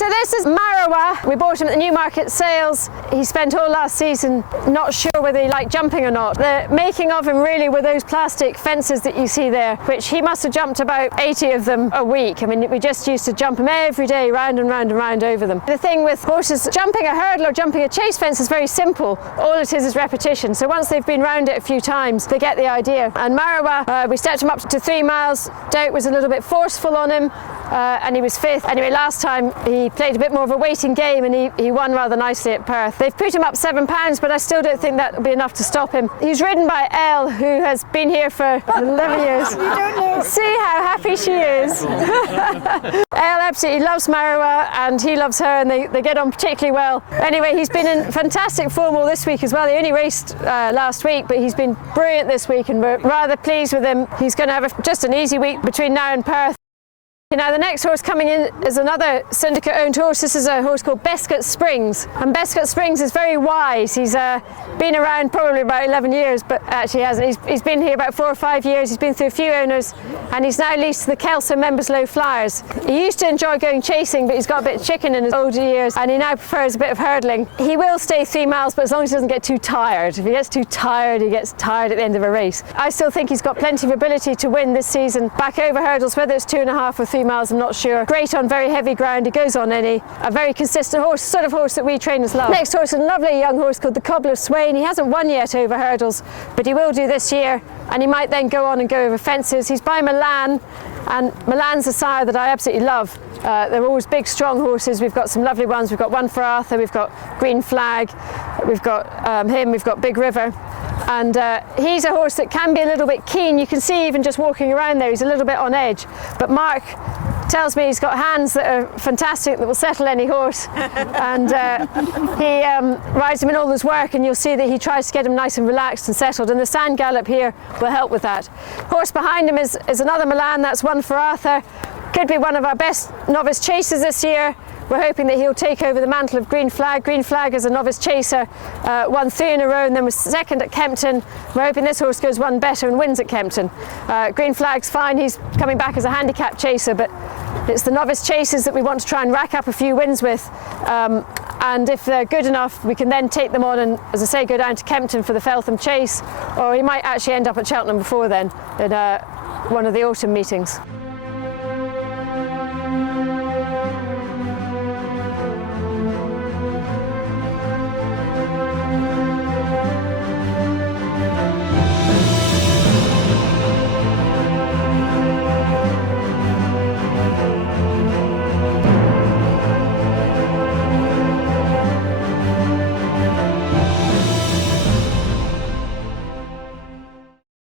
So this is Marawa. We bought him at the Newmarket sales. He spent all last season not sure whether he liked jumping or not. The making of him really were those plastic fences that you see there, which he must have jumped about 80 of them a week. I mean, we just used to jump him every day, round and round and round over them. The thing with horses, jumping a hurdle or jumping a chase fence is very simple. All it is repetition. So once they've been round it a few times, they get the idea. And Marawa, we stepped him up to 3 miles. Doubt was a little bit forceful on him. And he was 5th. Anyway, last time he played a bit more of a waiting game and he won rather nicely at Perth. They've put him up £7, but I still don't think that will be enough to stop him. He's ridden by Elle, who has been here for 11 years. You don't know. See how happy she is. Elle absolutely loves Marawa and he loves her, and they get on particularly well. Anyway, he's been in fantastic form all this week as well. He only raced last week, but he's been brilliant this week and we're rather pleased with him. He's going to have just an easy week between now and Perth. Now the next horse coming in is another syndicate owned horse. This is a horse called Bescot Springs, and Bescot Springs is very wise. He's been around probably about 11 years, but actually hasn't. He's been here about 4 or 5 years. He's been through a few owners and he's now leased to the Kelso Members Low Flyers. He used to enjoy going chasing, but he's got a bit of chicken in his older years and he now prefers a bit of hurdling. He will stay 3 miles, but as long as he doesn't get too tired. If he gets too tired, he gets tired at the end of a race. I still think he's got plenty of ability to win this season. Back over hurdles, whether it's 2.5 or 3 miles, I'm not sure. Great on very heavy ground, he goes on any. A very consistent horse, sort of horse that we trainers love. Next horse is a lovely young horse called the Cobbler Swain. He hasn't won yet over hurdles, but he will do this year, and he might then go on and go over fences. He's by Milan, and Milan's a sire that I absolutely love. They're always big, strong horses. We've got some lovely ones. We've got One for Arthur, we've got Green Flag, we've got him, we've got Big River. And he's a horse that can be a little bit keen. You can see even just walking around there, he's a little bit on edge. But Mark tells me he's got hands that are fantastic, that will settle any horse. And he rides him in all his work, and you'll see that he tries to get him nice and relaxed and settled. And the sand gallop here will help with that. Horse behind him is another Milan, that's One for Arthur. Could be one of our best novice chasers this year. We're hoping that he'll take over the mantle of Green Flag. Green Flag is a novice chaser, won 3 in a row and then was 2nd at Kempton. We're hoping this horse goes 1 better and wins at Kempton. Green Flag's fine, he's coming back as a handicap chaser, but it's the novice chasers that we want to try and rack up a few wins with. And if they're good enough, we can then take them on and, as I say, go down to Kempton for the Feltham Chase, or he might actually end up at Cheltenham before then in one of the autumn meetings.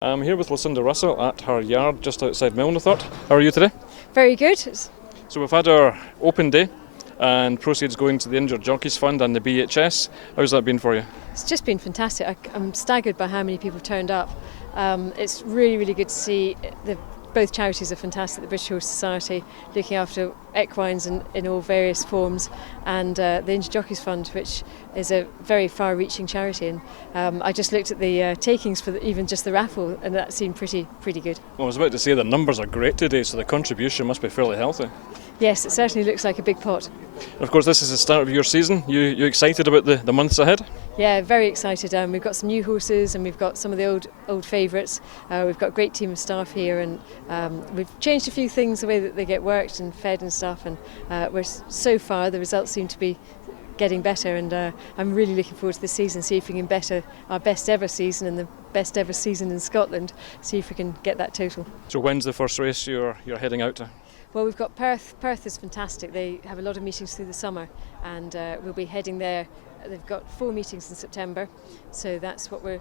I'm here with Lucinda Russell at her yard just outside Milnathort. How are you today? Very good. So we've had our open day and proceeds going to the Injured Jockeys Fund and the BHS. How's that been for you? It's just been fantastic. I'm staggered by how many people turned up. It's really, really good to see. Both charities are fantastic. The British Horse Society looking after equines in all various forms, and the Injured Jockeys Fund, which is a very far-reaching charity. And I just looked at the takings for even just the raffle, and that seemed pretty good. Well, I was about to say the numbers are great today, so the contribution must be fairly healthy. Yes, it certainly looks like a big pot. And of course, this is the start of your season. You excited about the months ahead? Yeah, very excited. We've got some new horses and we've got some of the old favourites. We've got a great team of staff here, and we've changed a few things, the way that they get worked and fed and stuff. And so far the results seem to be getting better, and I'm really looking forward to this season, see if we can better our best ever season and the best ever season in Scotland, see if we can get that total. So when's the first race you're heading out to? Well, we've got Perth. Perth is fantastic. They have a lot of meetings through the summer, and we'll be heading there. They've got 4 meetings in September, so that's what we're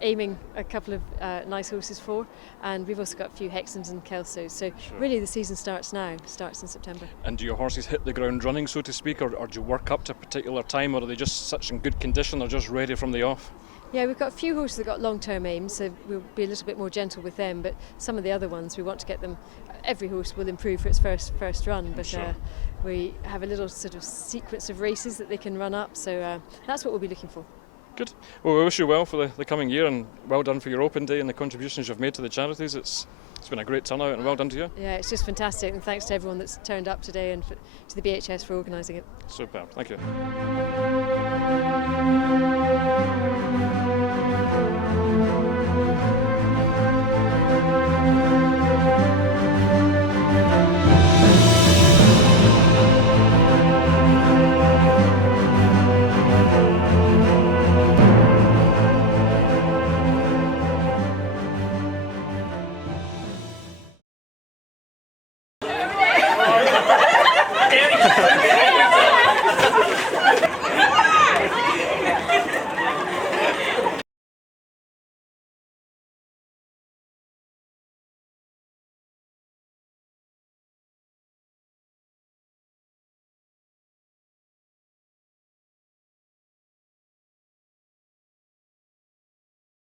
aiming a couple of nice horses for. And we've also got a few Hexhams and Kelsos. So really the season starts now, starts in September. And do your horses hit the ground running, so to speak, or do you work up to a particular time, or are they just such in good condition, or just ready from the off? Yeah, we've got a few horses that got long-term aims, so we'll be a little bit more gentle with them, but some of the other ones we want to get them. Every horse will improve for its first run, but we have a little sort of sequence of races that they can run up, so that's what we'll be looking for. Good. Well, we wish you well for the coming year, and well done for your open day and the contributions you've made to the charities. It's It's been a great turnout and well done to you. Yeah, it's just fantastic, and thanks to everyone that's turned up today and to the BHS for organising it. Superb, thank you.